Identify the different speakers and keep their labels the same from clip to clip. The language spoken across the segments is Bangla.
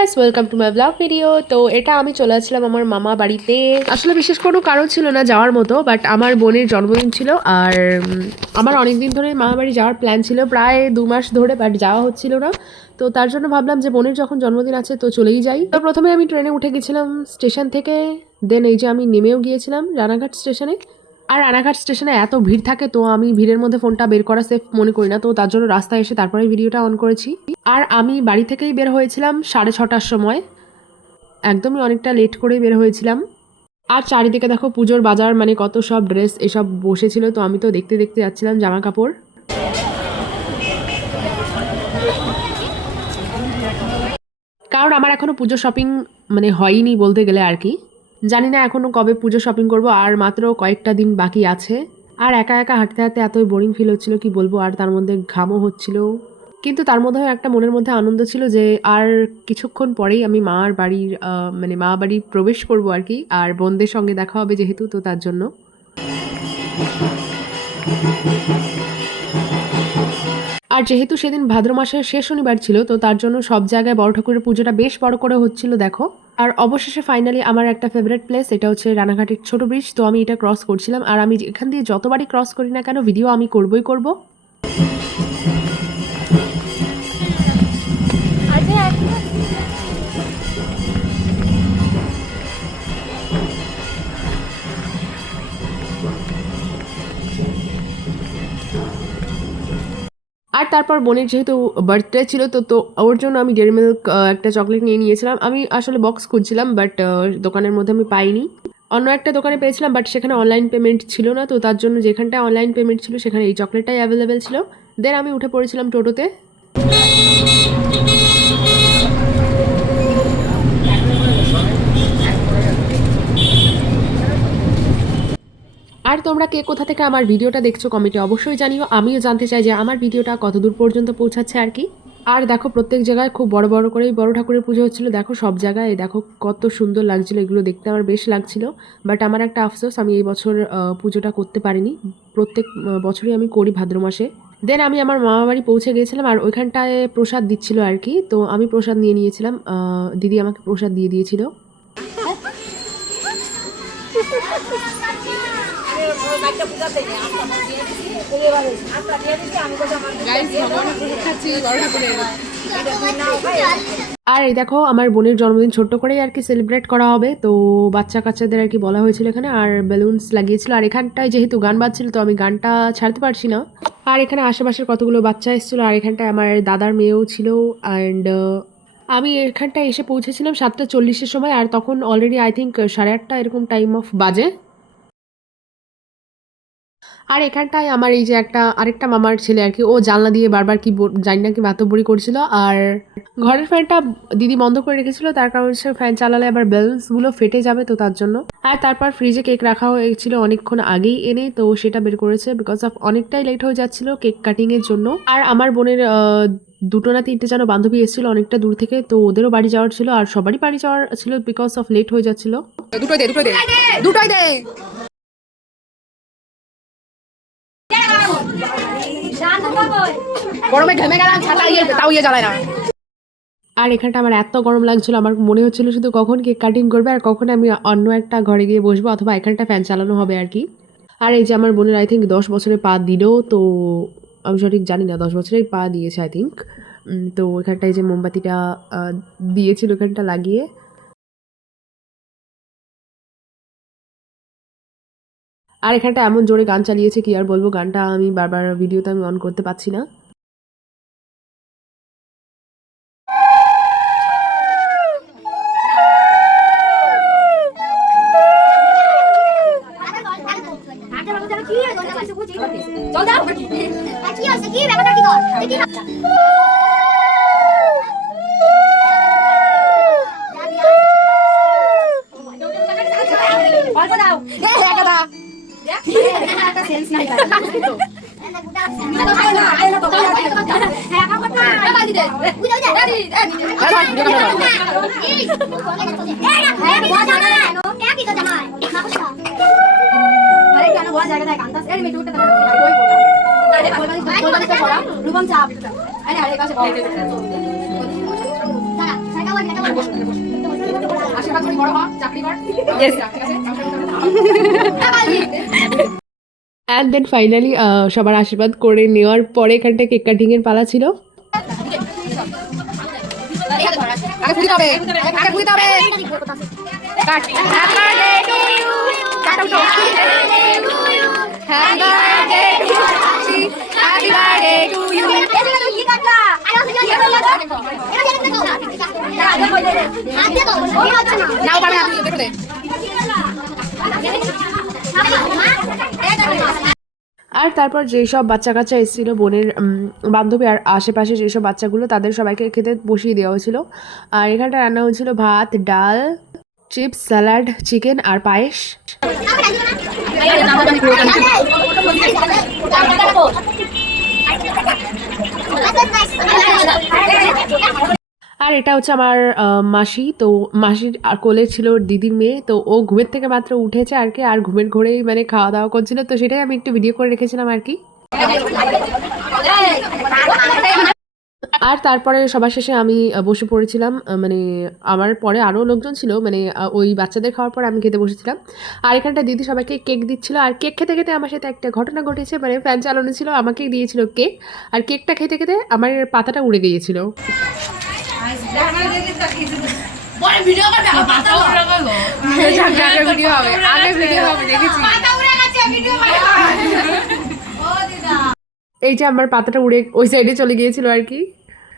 Speaker 1: Guys welcome to my blog video তো এটা আমি চলে আসছিলাম আমার মামা বাড়িতে। আসলে বিশেষ কোনো কারণ ছিল না যাওয়ার মতো বাট আমার বোনের জন্মদিন ছিল আর আমার অনেক দিন ধরে মামা বাড়ি যাওয়ার প্ল্যান ছিল, প্রায় দু মাস ধরে বাট যাওয়া হচ্ছিল না। তো তার জন্য ভাবলাম যে বোনের যখন জন্মদিন আছে, তো চলেই যাই। তো প্রথমে আমি ট্রেনে উঠে গেছিলাম স্টেশন থেকে দেন এই যে আমি নেমেও গিয়েছিলাম রানাঘাট স্টেশনে আর রানাঘাট স্টেশনে এত ভিড় থাকে, তো আমি ভিড়ের মধ্যে ফোনটা বের করা সেফ মনে করি না, তো তার জন্য রাস্তায় এসে তারপরে ভিডিওটা অন করেছি। আর আমি বাড়ি থেকেই বের হয়েছিলাম সাড়ে ছটার সময়। একদমই অনেকটা লেট করে বের হয়েছিলাম। আর চারিদিকে দেখো পুজোর বাজার মানে কত সব ড্রেস এসব বসেছিল, তো আমি তো দেখতে দেখতে যাচ্ছিলাম জামা কাপড় কারণ আমার এখনও পুজো শপিং মানে হয়নি বলতে গেলে আর কি। জানি না এখনও কবে পুজো শপিং করব, আর মাত্র কয়েকটা দিন বাকি আছে। আর একা একা হাঁটতে হাঁটতে এতই বোরিং ফিল হচ্ছিল, কি বলব, আর তার মধ্যে ঘামও হচ্ছিল। কিন্তু তার মধ্যেও একটা মনের মধ্যে আনন্দ ছিল যে, আর কিছুক্ষণ পরেই আমি মার বাড়ির মানে মা বাড়ি প্রবেশ করব আর কি, আর বোনদের সঙ্গে দেখা হবে যেহেতু, তো তার জন্য। আর যেহেতু সেদিন ভাদ্র মাসের শেষ শনিবার ছিল, তো তার জন্য সব জায়গায় বড় ঠাকুরের পুজোটা বেশ বড় করে হচ্ছিল, দেখো। আর অবশেষে ফাইনালি আমার একটা ফেভারিট প্লেস এটা হচ্ছে রানাঘাটের ছোট ব্রিজ তো আমি এটা ক্রস করছিলাম, আর আমি এখান দিয়ে যতবারই ক্রস করি না কেন ভিডিও আমি করবই করব। আর তারপর বোনের যেহেতু বার্থডে ছিল, তো তো ওর জন্য আমি ডেয়ারি মিল্ক একটা চকলেট নিয়ে নিয়েছিলাম। আমি আসলে বক্স খুঁজছিলাম বাট দোকানের মধ্যে আমি পাইনি। অন্য একটা দোকানে পেয়েছিলাম বাট সেখানে অনলাইন পেমেন্ট ছিল না, তো তার জন্য যেখানটায় অনলাইন পেমেন্ট ছিল, সেখানে এই চকলেটটাই অ্যাভেলেবেল ছিল। দেন আমি উঠে পড়েছিলাম টোটোতে। আর তোমরা কে কোথা থেকে আমার ভিডিওটা দেখছ কমেন্টে অবশ্যই জানিও। আমিও জানতে চাই যে আমার ভিডিওটা কত দূর পর্যন্ত পৌঁছাচ্ছে আর কি। আর দেখো, প্রত্যেক জায়গায় খুব বড় বড় করেই বড় ঠাকুরের পুজো হচ্ছিল। দেখো, সব জায়গায় দেখো কত সুন্দর লাগছিল। এগুলো দেখতে আমার বেশ লাগছিল। বাট আমার একটা আফসোস, আমি এই বছর পুজোটা করতে পারিনি। প্রত্যেক বছরই আমি করি ভাদ্র মাসে। দেন আমি আমার মামা বাড়ি পৌঁছে গিয়েছিলাম আর ওইখানটায় প্রসাদ দিচ্ছিল আর কি। তো আমি প্রসাদ নিয়ে নিয়েছিলাম। দিদি আমাকে প্রসাদ দিয়ে দিয়েছিল। আর এই দেখো, আমার বোনের জন্মদিন ছোট্ট করেই আর কি সেলিব্রেট করা হবে। তো বাচ্চা কাচ্চাদের আর কি বলা হয়েছিল এখানে, আর বেলুনস লাগিয়েছিল। আর এখানটায় যেহেতু গান বাজছিল, তো আমি গানটা ছাড়তে পারছি না। আর এখানে আশেপাশের কতগুলো বাচ্চা এসেছিল, আর এখানটায় আমার দাদার মেয়েও ছিল। অ্যান্ড আমি এখানটায় এসে পৌঁছেছিলাম সাতটা চল্লিশের সময়, আর তখন অলরেডি আই থিঙ্ক সাড়ে আটটা এরকম টাইম অফ বাজে। আর এখানটায় আমার এই যে একটা আরেকটা মামার ছেলে আর কি, ও জানলা দিয়ে বারবার কি জানি না কি বাতবরি করছিল আর ঘরের ফ্যানটা দিদি বন্ধ করে রেখেছিল, তার কারণ হচ্ছে ফ্যান চালালে আবার বেলসগুলো ফেটে যাবে তো তার জন্য। আর তারপর ফ্রিজে কেক রাখা হয়েছিল অনেকক্ষণ আগেই এনে, তো সেটা বের করেছে বিকজ অফ অনেকটাই লেট হয়ে যাচ্ছিল কেক কাটিং এর জন্য। আর আমার বোনের দুটো না তিনটে যেন বান্ধবী এসেছিল অনেকটা দূর থেকে, তো ওদেরও বাড়ি যাওয়ার ছিল আর সবারই বাড়ি যাওয়ার ছিল বিকজ অফ লেট হয়ে যাচ্ছিল।
Speaker 2: দুটোই দে দুটোই দে, দুটোই গরমে ঘেমে গেলাম, ছাতা ইয়ে তাও ইয়ে না।
Speaker 1: আর এখানটা আমার এত গরম লাগছিল, আমার মনে হচ্ছিল শুধু কখন কেক কাটিং করবে আর কখন আমি অন্য একটা ঘরে গিয়ে বসবো, অথবা এখানটা ফ্যান চালানো হবে আর কি। আর এই যে আমার বোনের আই থিঙ্ক দশ বছরে পা দিল, তো আমি সঠিক জানি না, দশ বছরেই পা দিয়েছে আই থিঙ্ক তো এখানটায় যে মোমবাতিটা দিয়েছিল ওখানটা লাগিয়ে। আর এখানটা এমন জোরে গান চালিয়েছে কি আর বলব, গানটা আমি বারবার ভিডিওতে আমি অন করতে পারছি না।
Speaker 3: চল দাও কি হচ্ছে কি ব্যাপারটা কি কর দেখি না অল্প দাও
Speaker 2: একদা
Speaker 3: একটা সেন্স নাই হ্যাঁ
Speaker 4: আরে কেন বলা জায়গা দেয় কান্তাস এর মেটে উঠতে দাঁড়া আরে বলবানি বলবানি পড়া রূপম চাপ আরে আরে কাছে
Speaker 3: বল
Speaker 2: আশীর্বাদ করি বড় হ চাকরি কর ঠিক আছে
Speaker 1: অ্যান্ড দেন ফাইনালি সবার আশীর্বাদ করে নেওয়ার পরে এখানটা কেক কাটিংয়ের পালা ছিল
Speaker 2: আগে নাও দেখো
Speaker 1: আর তারপর যেই সব বাচ্চা কাচ্চা এসেছিল, বোনের বান্ধবী আর আশেপাশে যেসব বাচ্চাগুলো, তাদের সবাইকে খেতে বসিয়ে দেওয়া হয়েছিল। আর এখানটা রান্না হয়েছিল ভাত, ডাল চিপস স্যালাড চিকেন আর পায়েস? আর এটা হচ্ছে আমার মাসি। তো মাসির আর কোলে ছিল দিদির মেয়ে। তো ও ঘুমের থেকে মাত্র উঠেছে আর কি, আর ঘুমের ঘোরেই মানে খাওয়া দাওয়া করছিল। তো সেটাই আমি একটু ভিডিও করে রেখেছিলাম আর কি। আর তারপরে সবার শেষে আমি বসে পড়েছিলাম মানে আমার পরে আরও লোকজন ছিল মানে ওই বাচ্চাদের খাওয়ার পর আমি খেতে বসেছিলাম। আর এখানটা দিদি সবাইকে কেক দিচ্ছিল আর কেক খেতে খেতে আমার সাথে একটা ঘটনা ঘটেছে মানে ফ্যান চালানো ছিল আমাকেই দিয়েছিল কেক আর কেকটা খেতে খেতে আমার পাতাটা উড়ে গিয়েছিল।
Speaker 2: আগে ভিডিও হবে আগে ভিডিও হবে দেখেছি
Speaker 1: এই যে আমার পাতাটা উড়ে ওই সাইডে চলে গিয়েছিল আর কি।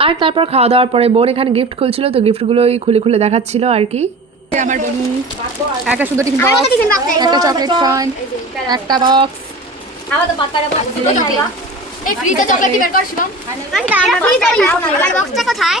Speaker 1: আর তারপর খাওয়া দাওয়ার পরে বোন এখানে গিফট খুলছিল তো গিফটগুলোই খুলে খুলে দেখাচ্ছিল আর কি।
Speaker 2: আমার বনু একটা সুন্দর টিফিন বক্স একটা চকলেট ফান একটা বক্স
Speaker 3: এই ফ্রিজে চকলেট বের কর শিবম। আচ্ছা বক্সটা কোথায়?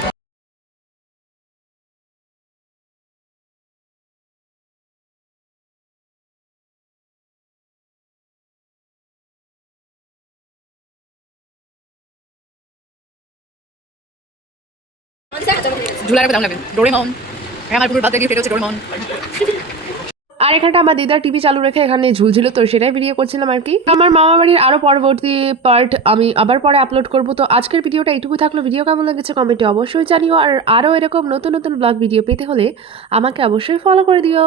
Speaker 2: ডোরেমন।
Speaker 1: আর এখানটা আমার দিদার টিভি চালু রেখে এখানে ঝুলছিল, তো সেটাই ভিডিও করছিলাম আর কি। আমার মামা বাড়ির আরও পরবর্তী পার্ট আমি আবার পরে আপলোড করব, তো আজকের ভিডিওটা এইটুকু থাকল। ভিডিও কেমন লেগেছে কমেন্টে অবশ্যই জানিও। আর আরও এরকম নতুন নতুন ব্লগ ভিডিও পেতে হলে আমাকে অবশ্যই ফলো করে দিও।